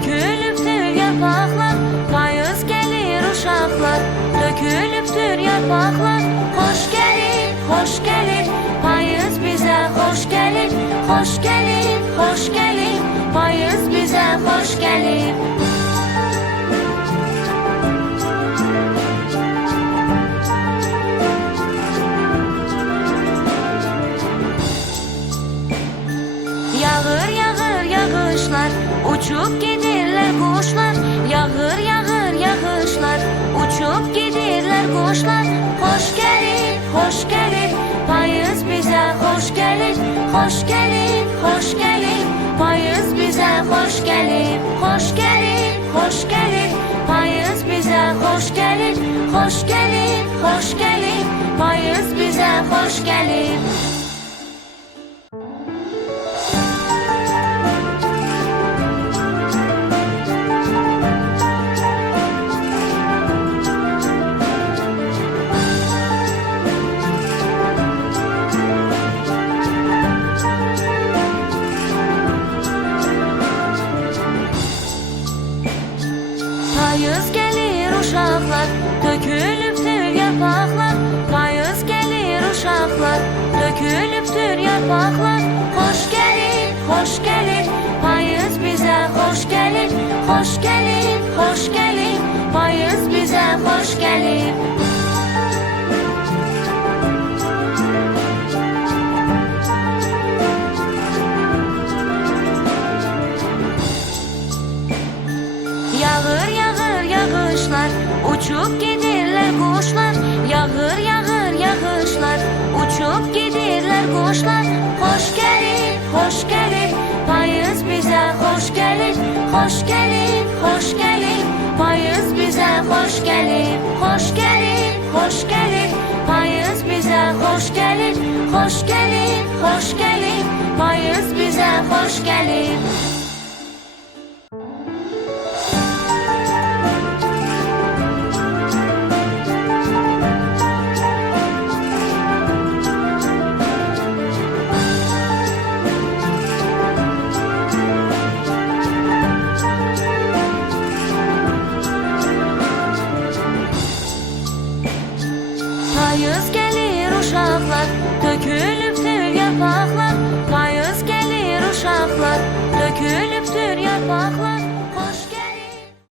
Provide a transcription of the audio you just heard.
Dökülüptür yarpaqlar, payız gelir uşaqlar. Dökülüptür yarpaqlar, hoş gelir, hoş gelir. Payız bize hoş gelir, hoş gelir, hoş gelir. Payız bize hoş gelir. Yağır yağır yağışlar, uçup gidirler kuşlar. Yağır yağır yağışlar, uçup gidirler kuşlar. Hoş gelir, hoş gelir. Payız bize hoş gelir, hoş gelir, hoş gelir. Payız bize hoş gelir, hoş gelir, hoş gelir. Payız bize hoş gelir, hoş gelir, hoş gelir. Payız bize hoş gelir. Payız gelir uşaqlar, dökülüptür yarpaqlar. Payız gelir uşaqlar, dökülüptür yarpaqlar. Hoş gelir, hoş gelir. Payız bize hoş gelir, hoş gelir, hoş gelir. Payız bize hoş gelir. Yağır yağır yağışlar, uçup gidirler kuşlar. Yağır yağır yağışlar, uçup gidirler kuşlar. Hoş gelir, hoş gelir. Payız bize hoş gelir, hoş gelir, hoş gelir. Payız bize hoş gelir, hoş gelir, hoş gelir. Payız bize hoş gelir, hoş gelir, hoş gelir. Payız bize hoş gelir. Payız gelir uşaqlar,